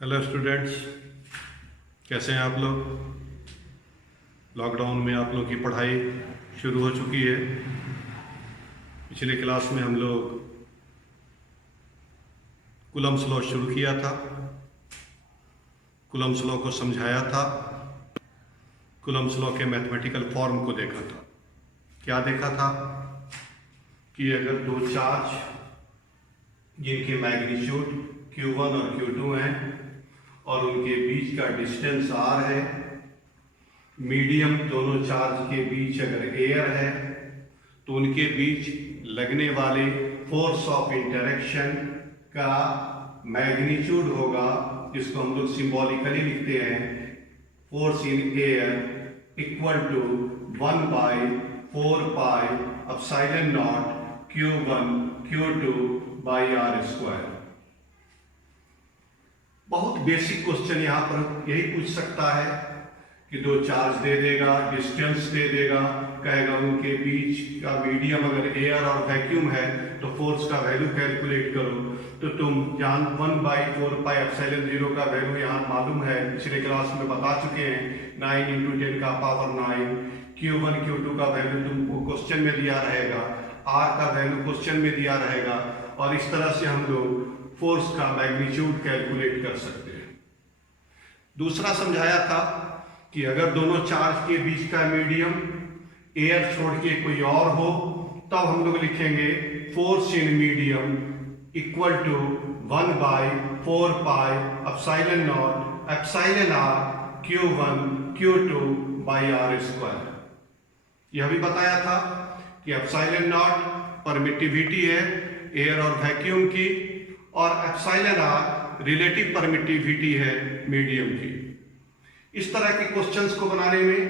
Hello students, कैसे हैं आप लोग। लॉकडाउन में आप लोग की पढ़ाई शुरू हो चुकी है। पिछले क्लास में हम लोग कूलम्ब्स लॉ शुरू किया था, कूलम्ब्स लॉ को समझाया था, कूलम्ब्स लॉ के मैथमेटिकल फॉर्म को देखा था। क्या देखा था कि अगर दो चार्ज जिनके मैग्नीट्यूड Q1 और Q2 हैं और उनके बीच का डिस्टेंस r है, मीडियम दोनों चार्ज के बीच अगर एयर है तो उनके बीच लगने वाले फोर्स ऑफ इंटरेक्शन का मैग्नीट्यूड होगा, जिसको हम लोग सिंबॉलिकली लिखते हैं force in air equal to 1/4 pi epsilon naught Q1 Q2 by r square. बहुत बेसिक क्वेश्चन यहाँ पर यही पूछ सकता है कि दो चार्ज दे देगा, डिस्टेंस दे देगा, कहेगा उनके बीच का मीडियम अगर एयर और वैक्यूम है तो फोर्स का वैल्यू कैलकुलेट करो। तो तुम जान 1/4 पाई एप्सिलॉन 0 का वैल्यू यहाँ मालूम है, पिछले क्लास में बता चुके हैं, 9 × 10 का पावर 9। Q1 Q2 का वैल्यू तुमको क्वेश्चन में दिया रहेगा, R का वैल्यू क्वेश्चन में दिया रहेगा, और इस तरह से हम लोग फोर्स का मैग्नीट्यूड कैलकुलेट कर सकते हैं। दूसरा समझाया था कि अगर दोनों चार्ज के बीच का मीडियम एयर छोड़ के कोई और हो तब हम लोग लिखेंगे force in medium equal to 1/4 pi epsilon naught epsilon r Q1 Q2 by r square. यह भी बताया था कि एप्सिलॉन नॉट परमिटिविटी है एयर और वैक्यूम की, और एप्सिलॉन r रिलेटिव परमिटिविटी है मीडियम की। इस तरह के क्वेश्चंस को बनाने में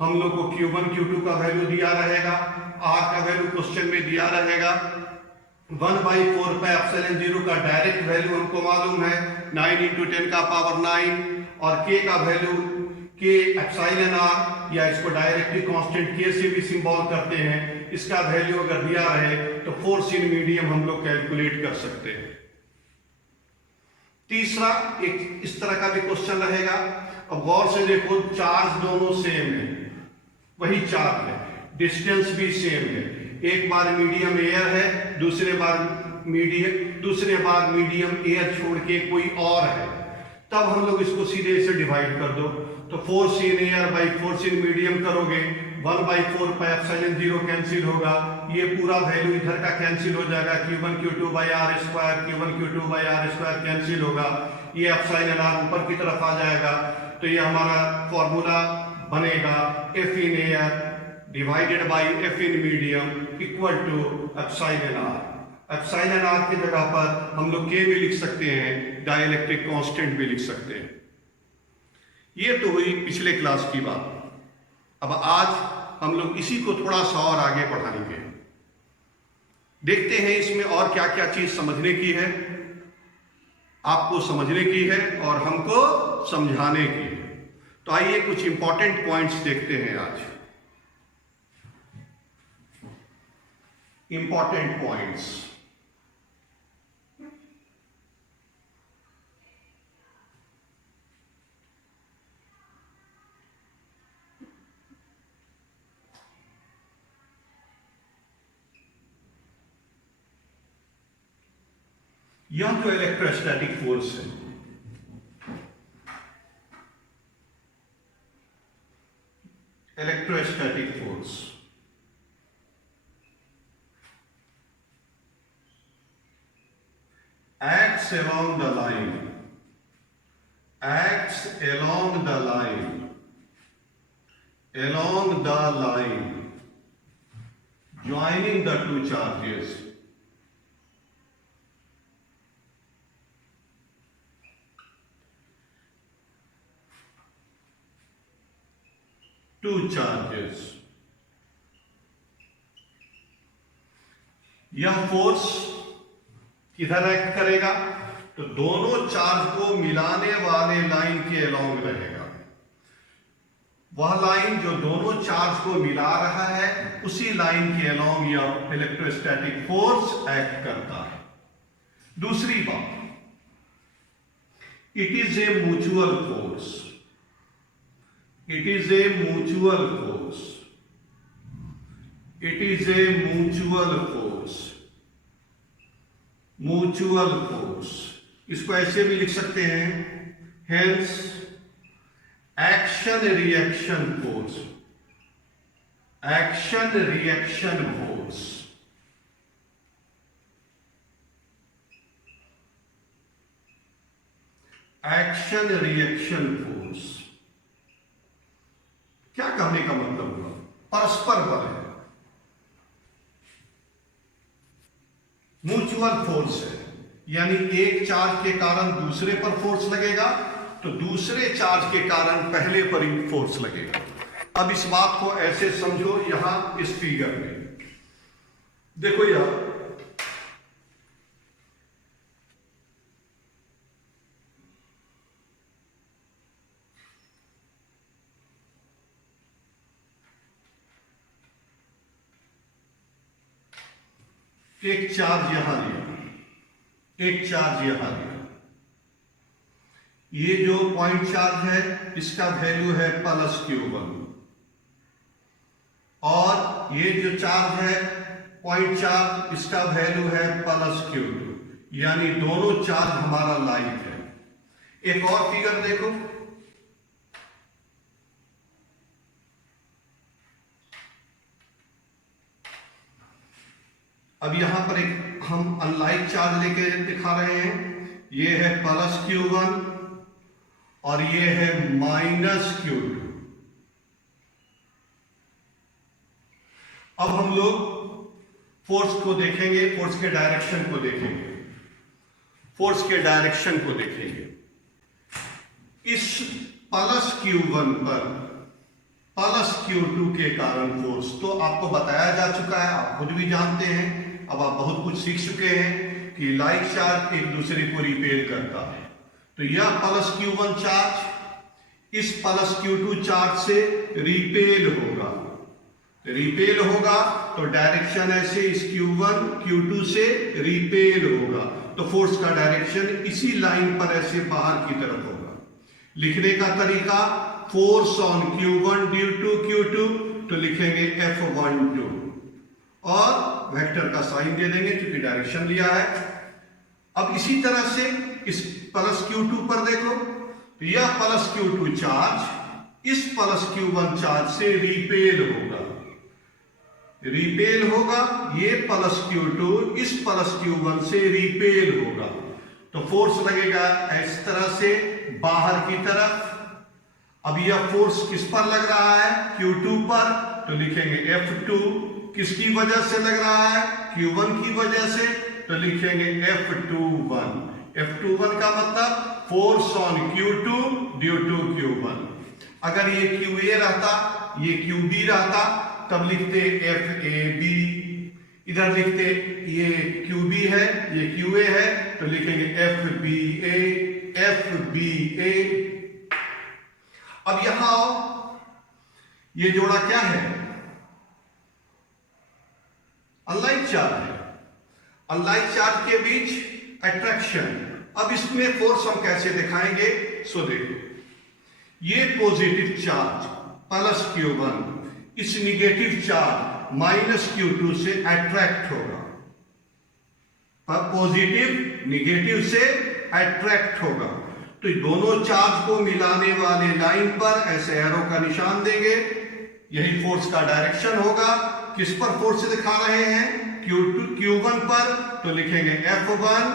हम लोग को Q1 Q2 का वैल्यू दिया रहेगा, R का वैल्यू क्वेश्चन में दिया रहेगा, 1/4 पाई एप्सिलॉन 0 का डायरेक्ट वैल्यू हमको मालूम है 9 × 10 का पावर 9, और K का वैल्यू K एप्सिलॉन r, या इसको डायरेक्टली कांस्टेंट K से भी सिंबल करते हैं, इसका वैल्यू अगर दिया रहे तो फोर्स इन मीडियम हम लोग कैलकुलेट कर सकते हैं। तीसरा एक इस तरह का भी क्वेश्चन रहेगा। अब गौर से देखो, चार्ज दोनों सेम है, वही चार्ज है, डिस्टेंस भी सेम है। एक बार मीडियम एयर है, दूसरे बार मीडियम एयर छोड़ के कोई और है, तब हम लोग इसको सीधे से डिवाइड कर दो। तो force in air by force in medium करोगे, 1/4 पाई एप्सिलॉन 0 कैंसिल होगा, ये पूरा वैल्यू इधर का कैंसिल हो जाएगा, Q1 Q2 by r square, Q1 Q2 by r square cancel होगा, ये एप्सिलॉन r ऊपर की तरफ आ जाएगा। तो ये हमारा फॉर्मूला बनेगा F in air divided by F in medium equal to epsilon r। Epsilon r की जगह पर हम लोग K भी लिख सकते हैं, डाइलेक्ट्रिक कांस्टेंट भी लिख सकते हैं। ये तो हुई पिछले क्लास की बात। अब आज हम लोग इसी को थोड़ा सा और आगे बढ़ाएंगे, देखते हैं इसमें और क्या क्या चीज समझने की है, आपको समझने की है और हमको समझाने की है। तो आइए कुछ इंपॉर्टेंट पॉइंट्स देखते हैं आज। इंपॉर्टेंट पॉइंट्स, यह जो इलेक्ट्रोस्टैटिक फोर्स है, electrostatic force acts along the line, acts along the line, along the line joining the two charges, two charges। यह फोर्स किधर एक्ट करेगा, तो दोनों चार्ज को मिलाने वाले लाइन के अलोंग रहेगा। वह लाइन जो दोनों चार्ज को मिला रहा है, उसी लाइन के अलोंग यह इलेक्ट्रोस्टैटिक फोर्स एक्ट करता है। दूसरी बात, It is a mutual force. It is a mutual force. It is a mutual force. Mutual force. इसको ऐसे भी लिख सकते हैं, hence action reaction force. Action reaction force. Action reaction force. क्या कहने का मतलब हुआ? परस्पर बल है, म्यूचुअल फोर्स है, यानी एक चार्ज के कारण दूसरे पर फोर्स लगेगा तो दूसरे चार्ज के कारण पहले पर ही फोर्स लगेगा। अब इस बात को ऐसे समझो, यहां इस फिगर में देखो, यार एक चार्ज यहां लिया, एक चार्ज यहां लिया, ये जो पॉइंट चार्ज है इसका वैल्यू है +Q1, और ये जो चार्ज है पॉइंट चार्ज इसका वैल्यू है +Q2, यानी दोनों चार्ज हमारा लाइक है। एक और फिगर देखो, अब यहां पर एक हम अनलाइक चार्ज लेके दिखा रहे हैं, ये है +Q1 और ये है -Q2। अब हम लोग फोर्स को देखेंगे, फोर्स के डायरेक्शन को देखेंगे, फोर्स के डायरेक्शन को देखेंगे। इस +Q1 पर +Q2 के कारण फोर्स तो आपको बताया जा चुका है, आप खुद भी जानते हैं, अब आप बहुत कुछ सीख चुके हैं कि लाइक चार्ज एक दूसरे को रिपेल करता है। तो यह +Q1 चार्ज इस +Q2 चार्ज से रिपेल होगा, रिपेल होगा तो डायरेक्शन ऐसे इस Q1 Q2 से रिपेल होगा, तो फोर्स का डायरेक्शन इसी लाइन पर ऐसे बाहर की तरफ होगा। लिखने का तरीका, force on Q1 due to Q2, तो लिखेंगे F12 और वेक्टर का साइन दे देंगे क्योंकि डायरेक्शन लिया है। अब इसी तरह से इस +Q2 पर देखो, तो यह +Q2 चार्ज इस +Q1 चार्ज से रिपेल होगा, रिपेल होगा, ये +Q2 इस +Q1 से रिपेल होगा, तो फोर्स लगेगा इस तरह से बाहर की तरफ। अब यह फोर्स किस पर लग रहा है? Q2 पर, तो लिखेंगे F2। किसकी वजह से लग रहा है? Q1 की वजह से, तो लिखेंगे F21। F21 का मतलब force on Q2 due to Q1। अगर ये QA रहता, ये QB रहता, तब लिखते FAB, इधर लिखते ये QB है, ये QA है, तो लिखेंगे FBA, FBA। अब यहां आओ, ये जोड़ा क्या है? अनलाइक चार्ज है, अनलाइक चार्ज के बीच अट्रैक्शन। अब इसमें फोर्स हम कैसे दिखाएंगे? सो देखो, ये पॉजिटिव चार्ज +Q1 इस निगेटिव चार्ज -Q2 से अट्रैक्ट होगा, पॉजिटिव निगेटिव से अट्रैक्ट होगा, तो दोनों चार्ज को मिलाने वाले लाइन पर ऐसे एरो का निशान देंगे, यही फोर्स का डायरेक्शन होगा। किस पर फोर्स दिखा रहे हैं? Q1 पर, तो लिखेंगे F1।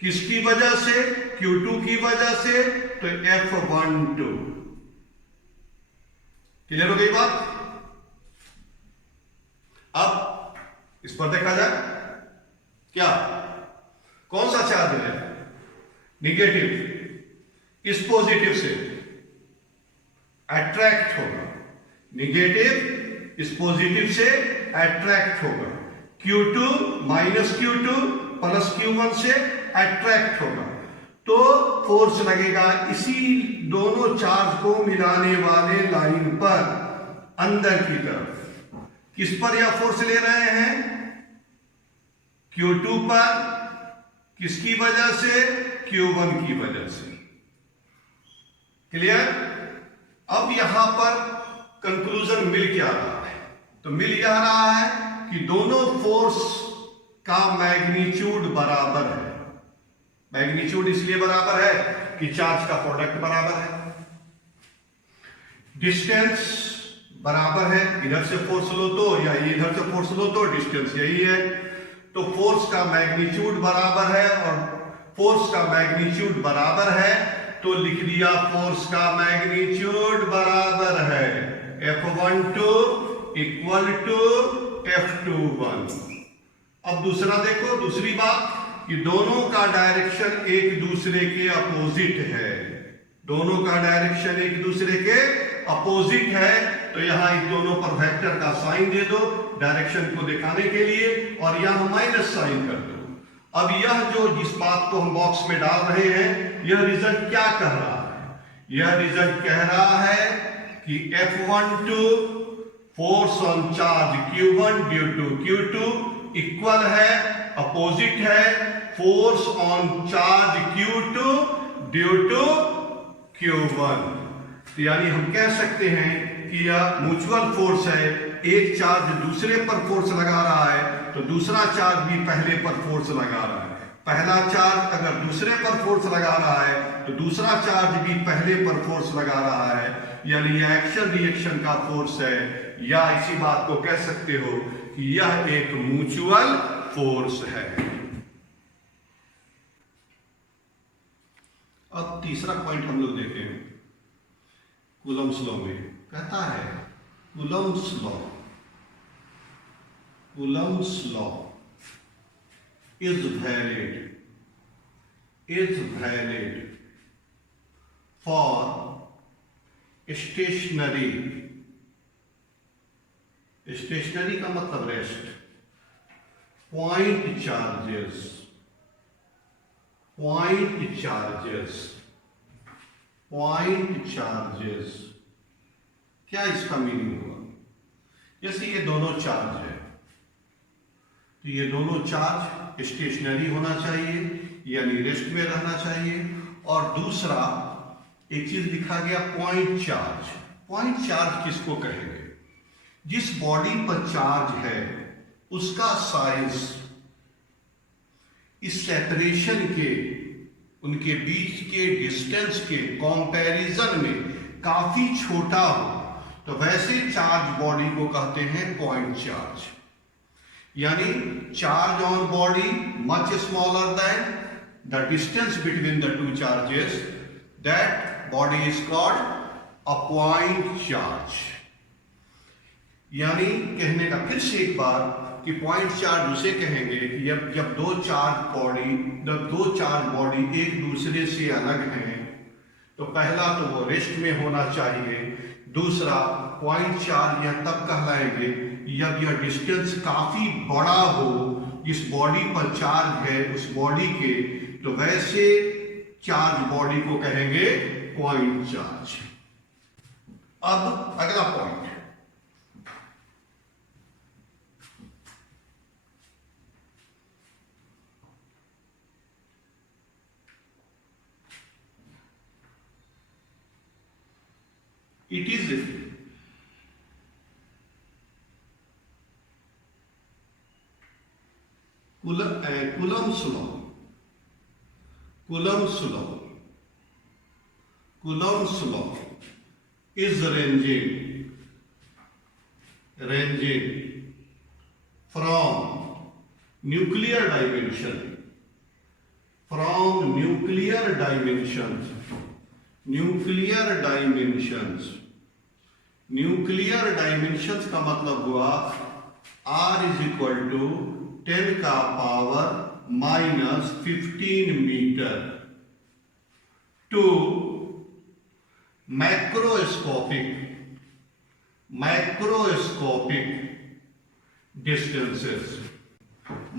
किसकी वजह से? Q2 की वजह से, तो F12। क्लियर हो गई बात? अब इस पर देखा जाए, क्या कौन सा चार्ज है? निगेटिव इस पॉजिटिव से अट्रैक्ट होगा, निगेटिव इस पॉजिटिव से अट्रैक्ट होगा, Q2 -Q2 +Q1 से अट्रैक्ट होगा, तो फोर्स लगेगा इसी दोनों चार्ज को मिलाने वाले लाइन पर अंदर की तरफ। किस पर यह फोर्स ले रहे हैं? Q2 पर। किसकी वजह से? Q1 की वजह से। क्लियर? अब यहां पर कंक्लूजन मिल क्या रहा है? तो मिल यह रहा है कि दोनों फोर्स का मैग्नीट्यूड बराबर है। मैग्नीट्यूड इसलिए बराबर है कि चार्ज का प्रोडक्ट बराबर है, डिस्टेंस बराबर है। इधर से फोर्स लो तो या इधर से फोर्स लो तो डिस्टेंस यही है। तो फोर्स का मैग्नीट्यूड बराबर है, और फोर्स का मैग्नीट्यूड बराबर है तो लिख दिया फोर्स का मैग्नीट्यूड बराबर है F12 इक्वल टू F21। अब दूसरा देखो, दूसरी बात कि दोनों का डायरेक्शन एक दूसरे के अपोजिट है। दोनों का डायरेक्शन एक दूसरे के अपोजिट है, तो यहां इन दोनों पर वेक्टर का साइन दे दो डायरेक्शन को दिखाने के लिए, और यहां माइनस साइन कर दो। अब यह जो जिस बात को हम बॉक्स में डाल रहे हैं, यह रिजल्ट क्या कह रहा है? यह रिजल्ट कह रहा है कि F12 force on charge Q1 due to Q2 equal है, अपोजिट है force on charge Q2 due to Q1। तो यानी हम कह सकते हैं कि यह म्यूचुअल फोर्स है। एक चार्ज दूसरे पर फोर्स लगा रहा है तो दूसरा चार्ज भी पहले पर फोर्स लगा रहा है। पहला चार्ज अगर दूसरे पर फोर्स लगा रहा है तो दूसरा चार्ज भी पहले पर फोर्स लगा रहा है, यानी यह एक्शन रिएक्शन का फोर्स है, या इसी बात को कह सकते हो कि यह एक म्यूचुअल फोर्स है। अब तीसरा पॉइंट हम लोग देखें। कूलम्ब्स लॉ में कहता है Coulomb's law is valid for stationary का मतलब रेस्ट, पॉइंट चार्जेस। क्या इसका मीनिंग हुआ? जैसे ये दोनों चार्ज है तो ये दोनों चार्ज स्टेशनरी होना चाहिए, यानी रेस्ट में रहना चाहिए। और दूसरा एक चीज लिखा गया पॉइंट चार्ज। पॉइंट चार्ज किसको कहेंगे? जिस बॉडी पर चार्ज है उसका साइज इस सेपरेशन के, उनके बीच के डिस्टेंस के कंपैरिजन में काफी छोटा हो, तो वैसे चार्ज बॉडी को कहते हैं पॉइंट चार्ज। यानी charge on body much smaller than the distance between the two charges, that body is called a point charge. यानी कहने का फिर से एक बार कि पॉइंट चार्ज उसे कहेंगे कि जब दो चार्ज बॉडी एक दूसरे से अलग हैं, तो पहला तो वो रेस्ट में होना चाहिए, दूसरा पॉइंट चार्ज यह तब कहलाएंगे जब यह डिस्टेंस काफी बड़ा हो जिस बॉडी पर चार्ज है उस बॉडी के, तो वैसे चार्ज बॉडी को कहेंगे पॉइंट चार्ज। अब अगला point, it is Coulomb's law is ranging from nuclear dimensions का मतलब हुआ R इज इक्वल टू 10 का power -15 metre to macroscopic distances.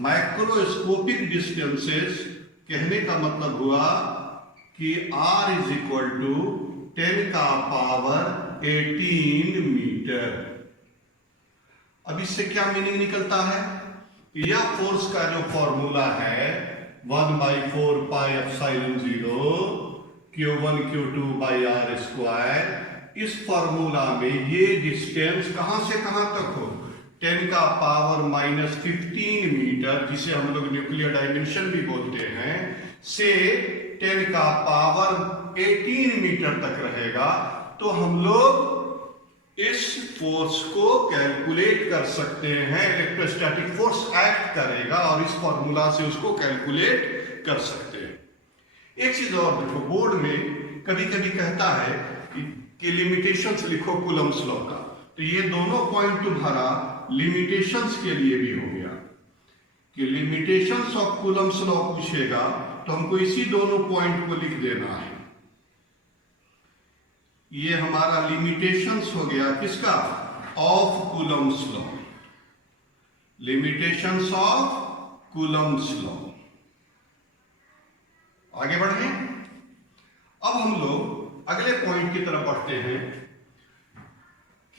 Macroscopic distances कहने का मतलब हुआ कि R इज इक्वल टू 10 का पावर 18 मीटर। अब इससे क्या मीनिंग निकलता है? यह फोर्स का जो फॉर्मूला है 1/4πε0 Q1 Q2 by R square. इस फॉर्मूला में ये डिस्टेंस कहां से कहां तक हो, 10 का पावर -15 मीटर, जिसे हम लोग न्यूक्लियर डायमेंशन भी बोलते हैं, से 10 का पावर 18 मीटर तक रहेगा। तो हम लोग इस फोर्स को कैलकुलेट कर सकते हैं। इलेक्ट्रोस्टैटिक फोर्स एक्ट करेगा और इस फॉर्मूला से उसको कैलकुलेट कर सकते हैं। एक चीज और देखो, बोर्ड में कभी कभी कहता है कि लिमिटेशंस लिखो कूलम्स लॉ का, तो ये दोनों पॉइंट तुम्हारा लिमिटेशंस के लिए भी हो गया कि लिमिटेशंस ऑफ कूलम्स लॉ पूछेगा तो हमको इसी दोनों पॉइंट को लिख देना है। ये हमारा लिमिटेशंस हो गया किसका, of Coulomb's law, limitations of Coulomb's law. आगे बढ़े। अब हम लोग अगले पॉइंट की तरफ बढ़ते हैं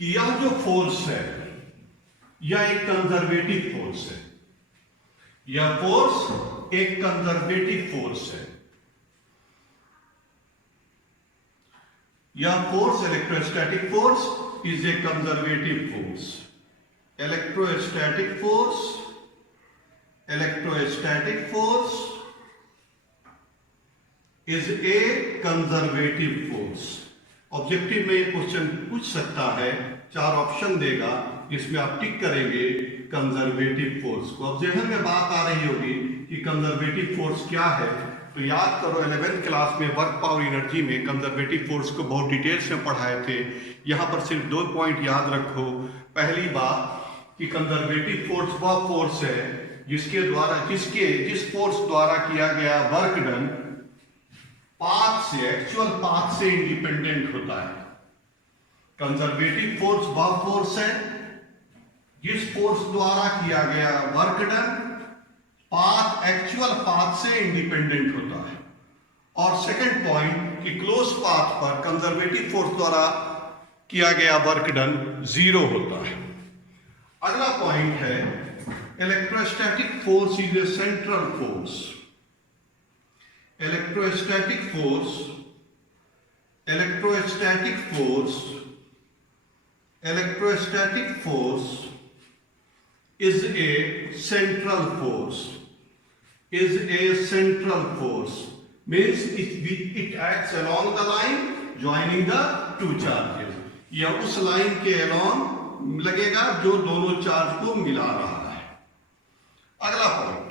कि यह जो फोर्स है यह एक कंजर्वेटिव फोर्स है। यह फोर्स एक कंजर्वेटिव फोर्स है। यह force, electrostatic force, is a conservative force. Electrostatic force, electrostatic force is a conservative force. Objective में क्वेश्चन पूछ सकता है, 4 ऑप्शन देगा, जिसमें आप टिक करेंगे कंजर्वेटिव फोर्स को। अब जहन में बात आ रही होगी कि कंजर्वेटिव फोर्स क्या है, तो याद करो 11th क्लास में वर्क पावर एनर्जी में कंजर्वेटिव फोर्स को बहुत डिटेल्स में पढ़ाए थे। यहां पर सिर्फ 2 पॉइंट याद रखो। पहली बात कि कंजर्वेटिव फोर्स वह फोर्स है जिस फोर्स द्वारा किया गया वर्क डन पाथ से, एक्चुअल पाथ से इंडिपेंडेंट होता है। कंजर्वेटिव फोर्स वह फोर्स है जिस फोर्स द्वारा किया गया work done path, actual path से इंडिपेंडेंट होता है। और सेकंड पॉइंट कि क्लोज पाथ पर कंजर्वेटिव फोर्स द्वारा किया गया वर्क डन 0 होता है। अगला पॉइंट है electrostatic force is a central force. Electrostatic force, electrostatic force, electrostatic force is a central force, is a central force means it acts along the line joining the two charges। यह उस line के along लगेगा जो दोनों charge को मिला रहा है। अगला पॉइंट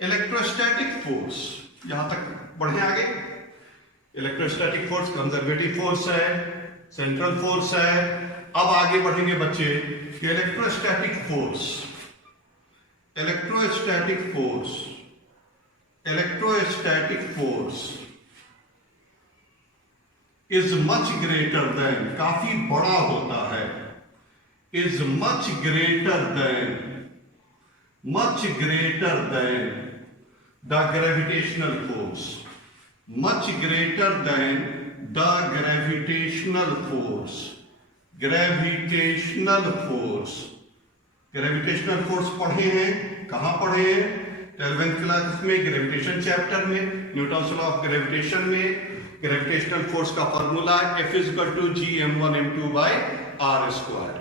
इलेक्ट्रोस्टैटिक फोर्स, यहां तक बढ़े आगे। इलेक्ट्रोस्टैटिक फोर्स कंजर्वेटिव फोर्स है, सेंट्रल फोर्स है। अब आगे बढ़ेंगे बच्चे कि electrostatic force, electrostatic force, electrostatic force is much greater than, काफी बड़ा होता है, is much greater than the gravitational force, much greater than the gravitational force. Gravitational force, gravitational force पढ़े हैं, कहां पढ़े हैं, 11th क्लास में ग्रेविटेशन चैप्टर में, न्यूटन्स लॉ ऑफ ग्रेविटेशन में। ग्रेविटेशनल फोर्स का फॉर्मूला F = Gm1m2/r²।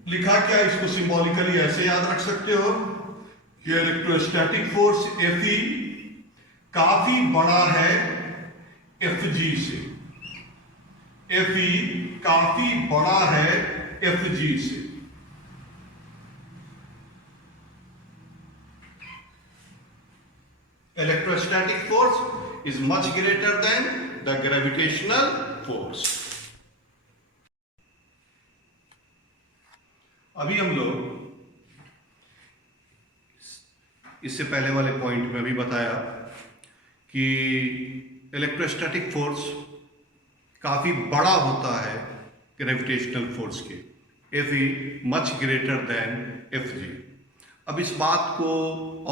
लिखा क्या, इसको सिंबॉलिकली ऐसे याद रख सकते हो कि इलेक्ट्रोस्टैटिक फोर्स Fe काफी बड़ा है Fg से। Fe काफी बड़ा है Fg से। Electrostatic force is much greater than the gravitational force। अभी हम लोग इससे पहले वाले पॉइंट में भी बताया कि इलेक्ट्रोस्टैटिक फोर्स काफी बड़ा होता है ग्रेविटेशनल फोर्स के, Fe much greater than Fg। अब इस बात को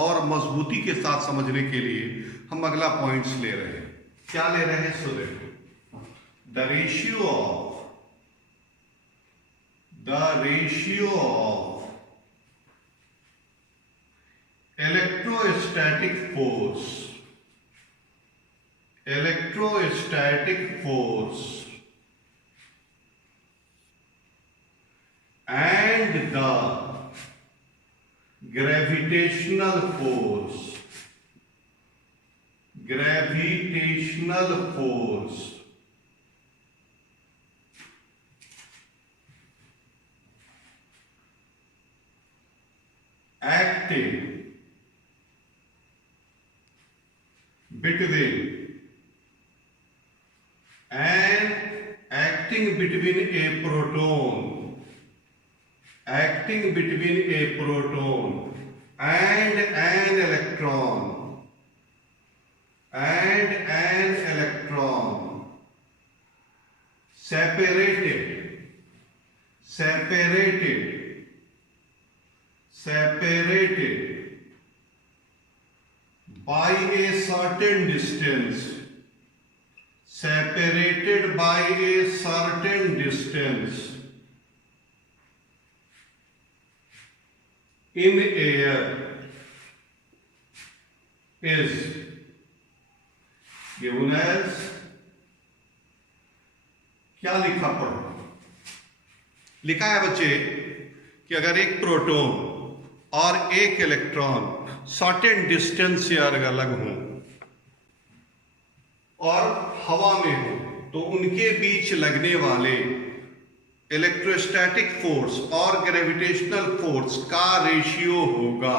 और मजबूती के साथ समझने के लिए हम अगला पॉइंट्स ले रहे हैं। क्या ले रहे हैं, सो देखो, the ratio of electrostatic electrostatic force, electrostatic force and the gravitational force, acting between a proton and an electron separated by a certain distance, in air is given as, क्या लिखा पढ़ो, लिखा है बच्चे कि अगर एक प्रोटॉन और एक इलेक्ट्रॉन सर्टेन डिस्टेंस से अलग हों और हवा में हो तो उनके बीच लगने वाले इलेक्ट्रोस्टैटिक फोर्स और ग्रेविटेशनल फोर्स का रेशियो होगा।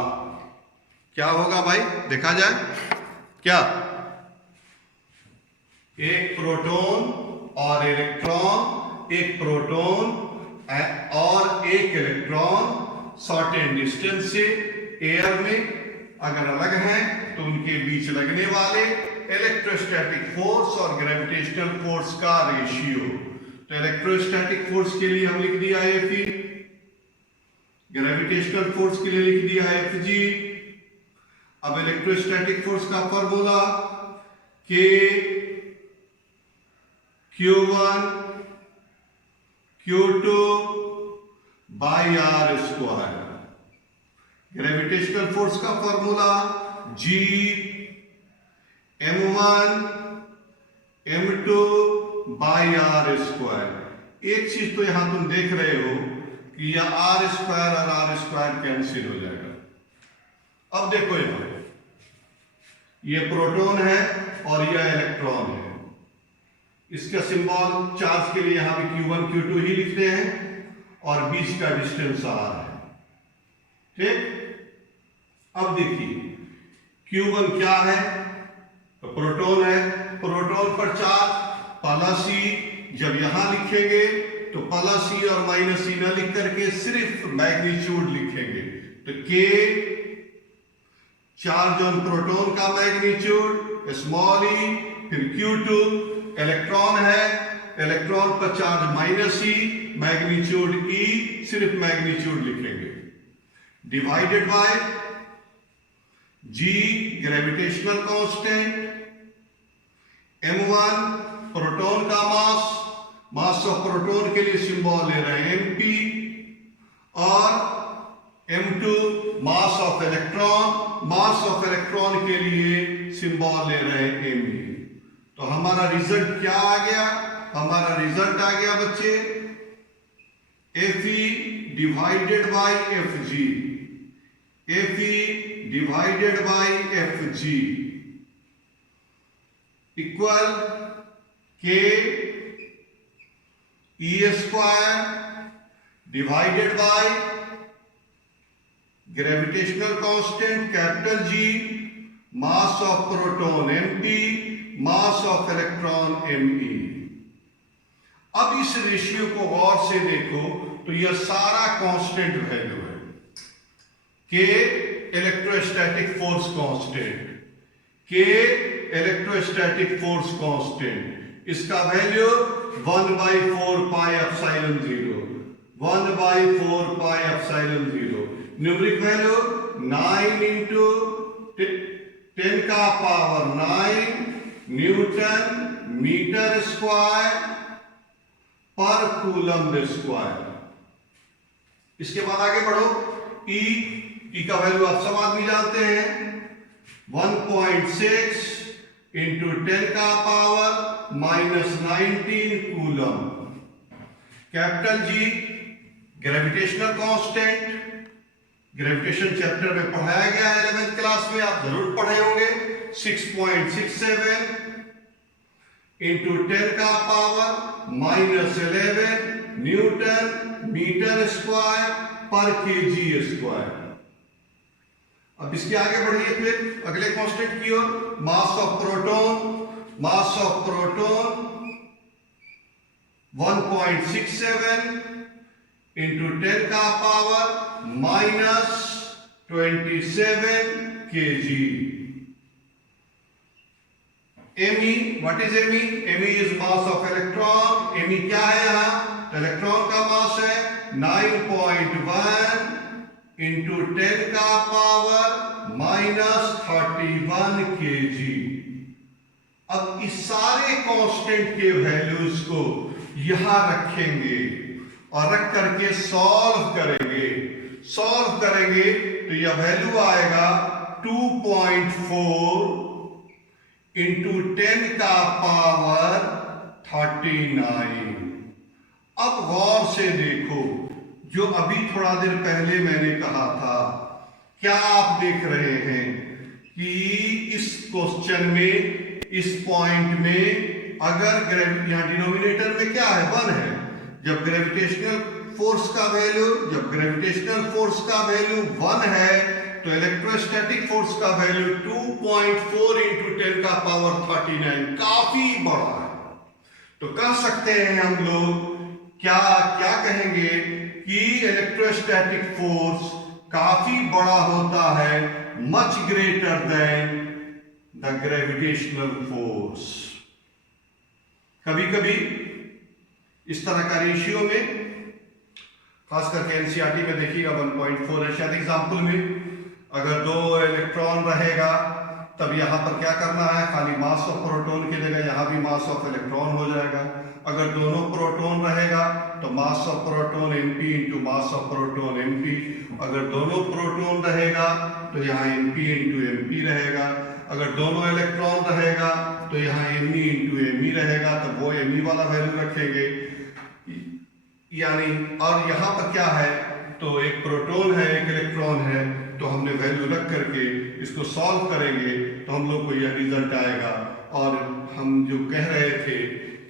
क्या होगा भाई, देखा जाए क्या, एक प्रोटॉन और इलेक्ट्रॉन, एक प्रोटॉन और एक इलेक्ट्रॉन सर्टेन डिस्टेंस से एयर में अगर अलग हैं तो उनके बीच लगने वाले इलेक्ट्रोस्टैटिक फोर्स और ग्रेविटेशनल फोर्स का रेशियो। तो इलेक्ट्रोस्टैटिक फोर्स के लिए हम लिख दिया F, ग्रेविटेशनल फोर्स के लिए लिख दिया Fg। अब इलेक्ट्रोस्टैटिक फोर्स का formula K Q1 Q2 by R square. Gravitational force का formula G M1 M2 by R square. एक चीज तो यहां तुम देख रहे हो कि यह R स्क्वायर और R स्क्वायर कैंसिल हो जाएगा। अब देखो यहां ये प्रोटॉन है और यह इलेक्ट्रॉन है, इसका सिंबल चार्ज के लिए यहां भी Q1 Q2 ही लिखते हैं और बीच का डिस्टेंस R है, ठीक। अब देखिए Q1 क्या है, तो प्रोटॉन है, प्रोटॉन पर चार्ज प्लस E, जब यहां लिखेंगे तो प्लस E और माइनस E ना लिख करके सिर्फ मैग्नीट्यूड लिखेंगे। तो K चार्ज ऑन प्रोटॉन का मैग्नीट्यूड स्मॉल e, फिर Q2 इलेक्ट्रॉन है, इलेक्ट्रॉन पर charge minus E, magnitude E, सिर्फ मैग्नीट्यूड लिखेंगे, divided by G gravitational constant, M1 proton का मास ऑफ प्रोटॉन के लिए सिंबल ले रहे हैं MP, और M2 मास ऑफ इलेक्ट्रॉन के लिए सिंबल ले रहे हैं Me। तो हमारा रिजल्ट क्या आ गया, हमारा रिजल्ट आ गया बच्चे Fe divided by Fg, Fe divided by Fg equal K E square divided by gravitational constant capital G, mass of proton MP, mass of electron Me। अब इस रेशियो को गौर से देखो तो यह सारा कांस्टेंट वैल्यू है। K electrostatic force constant, K electrostatic force constant, इसका value 1/4 pi epsilon 0, 1/4 pi epsilon 0। Numeric value 9 into 10 का पावर 9 न्यूटन मीटर स्क्वायर पर कूलम्ब स्क्वायर। इसके बाद आगे बढ़ो, E का वैल्यू आप सब आदमी जानते हैं, 1.6 इंटू 10 का power -19 coulomb. Capital G gravitational constant, gravitation chapter में पढ़ाया गया है 11th क्लास में, आप जरूर पढ़े होंगे। 6.67 इंटू 10 का पावर -11 न्यूटन मीटर स्क्वायर पर केजी स्क्वायर। अब इसके आगे बढ़िए फिर अगले कांस्टेंट की ओर। मास ऑफ प्रोटॉन 1.67 इंटू 10 का power -27 kg। Me, what is Me? Me is mass of electron। Me क्या है यहाँ? तो इलेक्ट्रॉन का मास है 9.1 इंटू 10 का पावर -31 kg। अब इस सारे कांस्टेंट के वैल्यूज को यहां रखेंगे और रख करके सॉल्व करेंगे तो यह वैल्यू आएगा 2.4 इंटू 10 का पावर 39। अब गौर से देखो, जो अभी थोड़ा देर पहले मैंने कहा था, क्या आप देख रहे हैं कि इस क्वेश्चन में, इस पॉइंट में, अगर यहां डिनोमिनेटर में क्या है? 1 है। जब ग्रेविटेशनल फोर्स का वैल्यू 1 है तो इलेक्ट्रोस्टैटिक फोर्स का वैल्यू 2.4 इंटू 10 का पावर 39 काफी बड़ा है। तो कह सकते हैं हम लोग, क्या कहेंगे कि इलेक्ट्रोस्टैटिक फोर्स काफी बड़ा होता है, much greater than the gravitational force. कभी कभी इस तरह का रेशियो में, खास करके एनसीईआरटी में देखिएगा 1.4 है शायद एग्जाम्पल में, अगर 2 इलेक्ट्रॉन रहेगा तब यहां पर क्या करना है? खाली मास ऑफ प्रोटॉन की जगह यहां भी मास ऑफ इलेक्ट्रॉन हो जाएगा। अगर दोनों प्रोटॉन रहेगा तो mass of proton mp into mass of proton mp। अगर दोनों प्रोटॉन रहेगा तो यहाँ mp इंटू mp रहेगा। अगर दोनों इलेक्ट्रॉन रहेगा तो यहाँ me इंटू me रहेगा, तब वो me वाला वैल्यू रखेंगे। यानी और यहाँ पर क्या है? तो एक प्रोटॉन है, एक इलेक्ट्रॉन है, तो हमने वैल्यू रख करके इसको सॉल्व करेंगे तो हम लोग को यह रिजल्ट आएगा। और हम जो कह रहे थे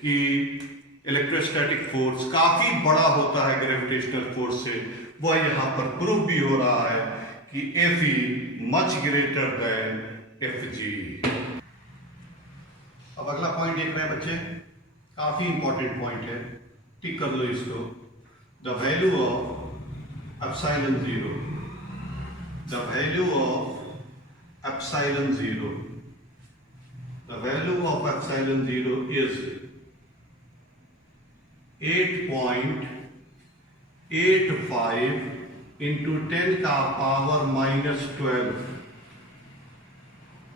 कि इलेक्ट्रोस्टैटिक फोर्स काफी बड़ा होता है ग्रेविटेशनल फोर्स से, वह यहाँ पर प्रूव भी हो रहा है कि Fe much greater than Fg। अब अगला पॉइंट देख रहे हैं बच्चे, काफी इंपॉर्टेंट पॉइंट है, टिक कर लो इसको। The value of epsilon 0, the value of epsilon 0, the value of epsilon 0 is 8.85 into 10 का पावर -12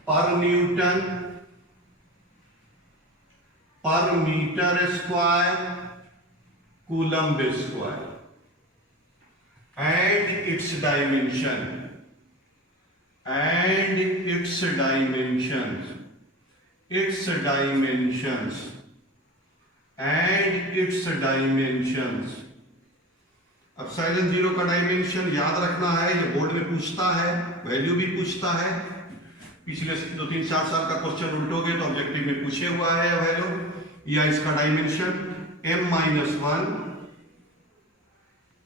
पर न्यूटन पर metre square coulomb square. And its dimensions। Epsilon 0 का डायमेंशन याद रखना है, ये बोर्ड में पूछता है, वैल्यू भी पूछता है। पिछले 2-3-4 साल का क्वेश्चन उल्टोगे तो ऑब्जेक्टिव में पूछे हुआ है वैल्यू या इसका dimension m-1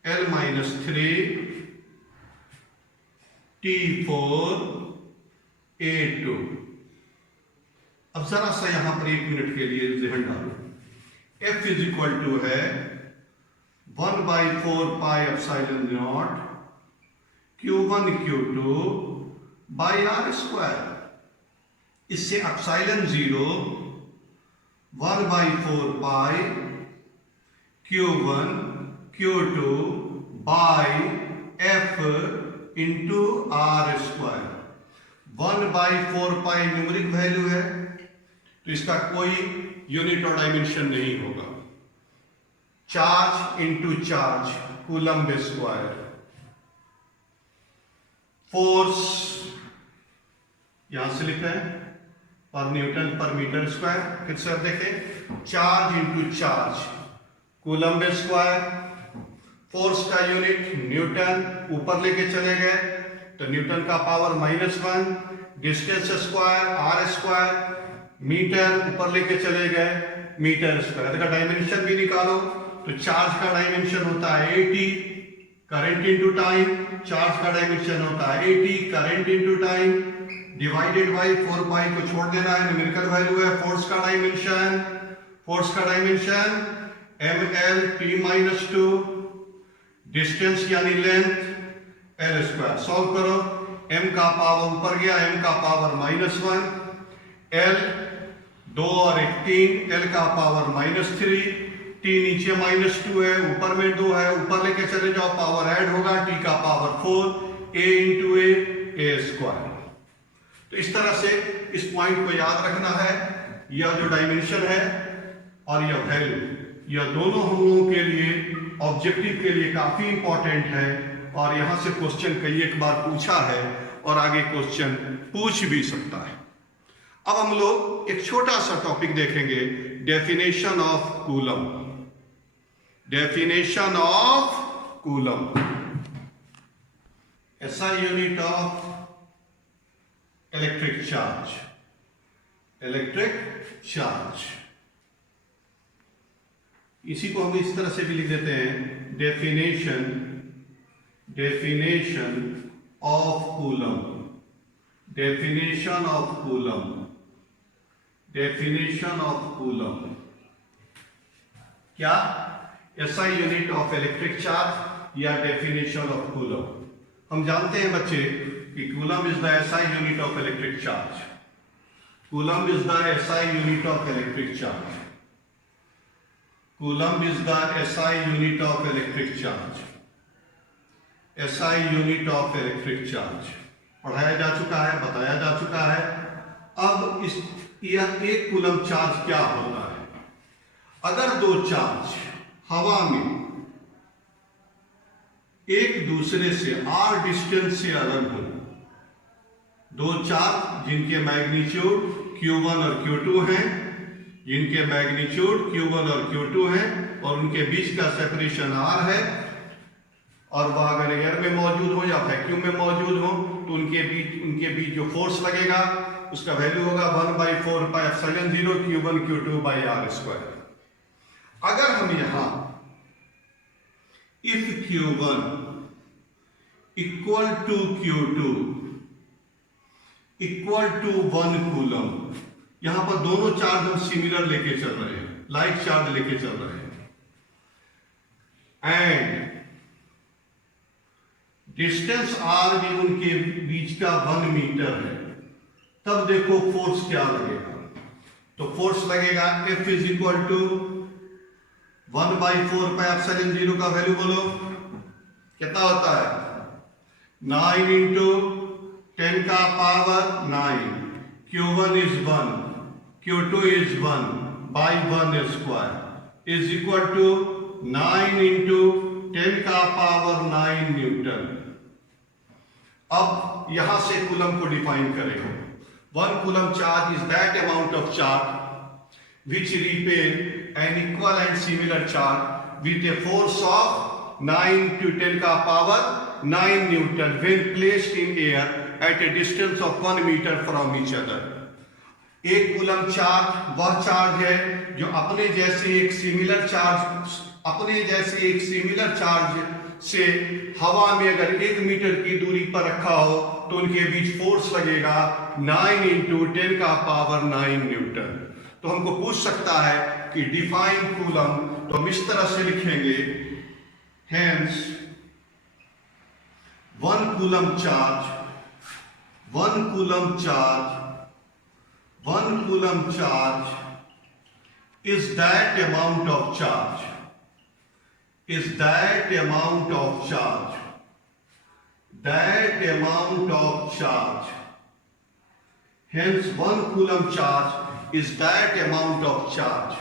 L-3 T4 A2। अब जरा सा यहां पर 1 मिनट के लिए ध्यान डालो। F इज इक्वल टू है 1/4 pi epsilon naught Q1 Q2 by R square. इससे epsilon 0 1/4 pi Q1 Q2 by F into R square. 1/4 pi numeric value है तो इसका कोई यूनिट और डायमेंशन नहीं होगा। Charge into charge coulomb square. Force यहां से लिखा है पर न्यूटन पर मीटर स्क्वायर। फिर से अब देखें, charge into charge coulomb square, force का यूनिट न्यूटन, ऊपर लेके चले गए तो न्यूटन का power -1, distance square r square, metre ऊपर लेके चले गए मीटर स्क्वायर। का डायमेंशन भी निकालो तो चार्ज का डायमेंशन होता है 80, करंट इंटू टाइम, चार्ज का डायमेंशन होता है 80, current into time, divided by 4 पाई को छोड़ देना है, न्यूमेरिकल वैल्यू है। फोर्स का डायमेंशन ml t-2, डिस्टेंस यानी लेंथ l स्क्वायर। सॉल्व करो, m का पावर ऊपर गया, m का पावर -1, l 2 और 1 3, l का पावर -3, t नीचे -2 है, ऊपर में 2 है, ऊपर लेके चले जाओ पावर ऐड होगा, t का power 4, a into a square. तो इस तरह से इस पॉइंट को याद रखना है। यह जो डायमेंशन है और यह वैल्यू, यह दोनों हम लोगों के लिए ऑब्जेक्टिव के लिए काफी इंपॉर्टेंट है और यहां से क्वेश्चन कई एक बार पूछा है और आगे क्वेश्चन पूछ भी सकता है। अब हम लोग एक छोटा सा टॉपिक देखेंगे, definition of coulomb. Definition of coulomb, SI unit of electric charge. Electric charge, इसी को हम इस तरह से भी लिख देते हैं, definition of coulomb. Definition of coulomb, definition of coulomb क्या? SI unit of electric charge या डेफिनेशन ऑफ कूलम। हम जानते हैं बच्चे कि coulomb is the SI unit of electric charge. Coulomb is the SI unit of electric charge. Coulomb is the SI unit of electric charge. SI unit of electric charge पढ़ाया जा चुका है, बताया जा चुका है। अब इस यह एक कूलम चार्ज क्या होता है? अगर दो चार्ज हवा में एक दूसरे से r डिस्टेंस से अलग हो, दो चार्ज जिनके मैग्नीट्यूड Q1 और Q2 हैं, जिनके मैग्नीट्यूड Q1 और Q2 हैं और उनके बीच का सेपरेशन r है, और वह अगर एयर में मौजूद हो या वैक्यूम में मौजूद हो तो उनके बीच जो फोर्स लगेगा उसका वैल्यू होगा 1/4 pi epsilon 0 Q1 Q2 by r square. अगर हम यहां if Q1 equal to Q2 equal to 1 coulomb, यहां पर दोनों चार्ज हम सिमिलर लेके चल रहे हैं, लाइक चार्ज लेके चल रहे हैं, एंड डिस्टेंस r भी उनके बीच का 1 मीटर है, तब देखो फोर्स क्या लगेगा। तो फोर्स लगेगा F is equal to 1/4 pi epsilon 0 का वैल्यू बोलो कितना होता है? 9 इंटू 10 का power 9, Q1 is 1, Q2 is 1 by 1 square is equal to 9 into 10 का पावर 9 न्यूटन। अब यहां से कूलम को डिफाइन करेंगे। 1 coulomb charge is that amount of charge which repel an equal and similar charge with a force of 9 to 10 का power 9 Newton when placed in air at a distance of 1 meter from each other। एक coulomb charge वह charge है जो अपने जैसे एक similar charge से हवा में अगर 1 मीटर की दूरी पर रखा हो तो उनके बीच फोर्स लगेगा 9 इंटू 10 का पावर 9 न्यूटन। तो हमको पूछ सकता है कि डिफाइन कूलम, तो हम इस तरह से लिखेंगे, hence 1 coulomb charge is that amount of charge, hence 1 coulomb charge is that amount of charge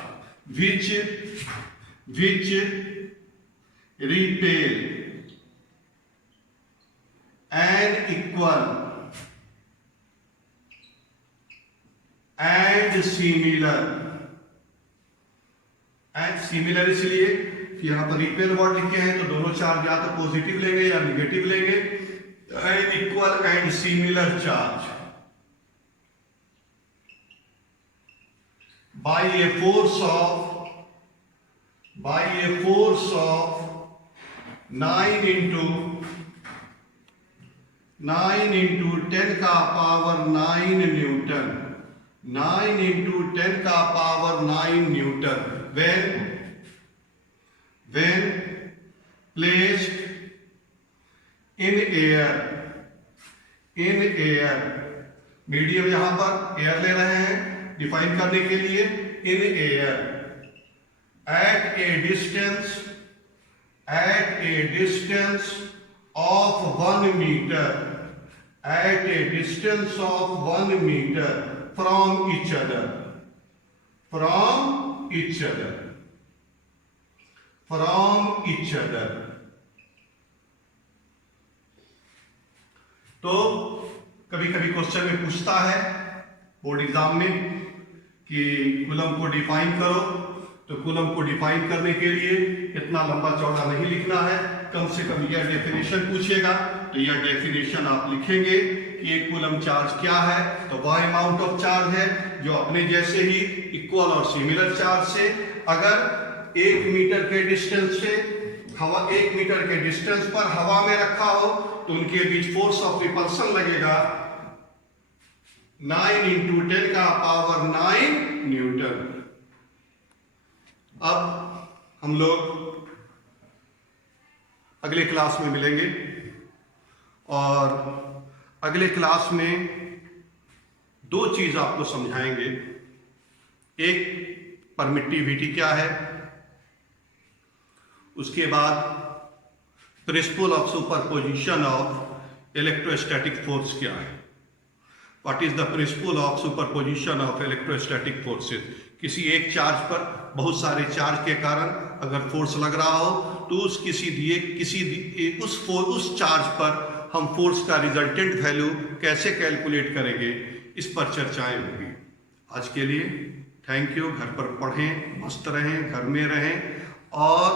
which repel an equal and similar इसलिए कि यहां पर इक्वल वर्ड लिखे हैं तो दोनों चार्ज या तो पॉजिटिव लेंगे या निगेटिव लेंगे। An equal and similar charge by a force of 9 into 10 का पावर 9 न्यूटन, 9 into 10 का power 9 Newton when placed in air, medium यहां पर एयर ले रहे हैं डिफाइन करने के लिए, in air at a distance of 1 meter, at a distance of 1 meter from each other, तो कभी कभी क्वेश्चन में पूछता है बोर्ड एग्जाम में कि कूलम को डिफाइन करो, तो कूलम को डिफाइन करने के लिए इतना लंबा चौड़ा नहीं लिखना है, कम से कम यह डेफिनेशन पूछेगा तो यह डेफिनेशन आप लिखेंगे कि एक कूलम चार्ज क्या है, तो वह अमाउंट ऑफ चार्ज है जो अपने जैसे ही इक्वल और सिमिलर चार्ज से अगर 1 मीटर के डिस्टेंस से हवा 1 मीटर के डिस्टेंस पर हवा में रखा हो तो उनके बीच फोर्स ऑफ रिपल्सन लगेगा 9 into 10 का पावर 9 न्यूटन। अब हम लोग अगले क्लास में मिलेंगे और अगले क्लास में 2 चीज आपको समझाएंगे। एक परमिटिविटी क्या है, उसके बाद principle of superposition of electrostatic force क्या है। What is the principle of superposition of electrostatic forces? किसी एक चार्ज पर बहुत सारे चार्ज के कारण अगर फोर्स लग रहा हो तो उस चार्ज पर हम फोर्स का रिजल्टेंट वैल्यू कैसे कैलकुलेट करेंगे, इस पर चर्चाएं होगी। आज के लिए थैंक यू। घर पर पढ़ें, मस्त रहें, घर में रहें और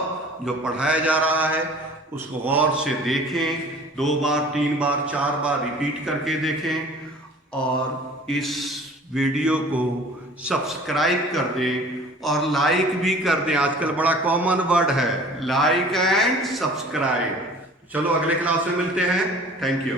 जो पढ़ाया जा रहा है उसको गौर से देखें, 2 बार 3 बार 4 बार रिपीट करके देखें और इस वीडियो को सब्सक्राइब कर दें और लाइक भी कर दें। आजकल बड़ा कॉमन वर्ड है लाइक एंड सब्सक्राइब। चलो अगले क्लास में मिलते हैं। Thank you.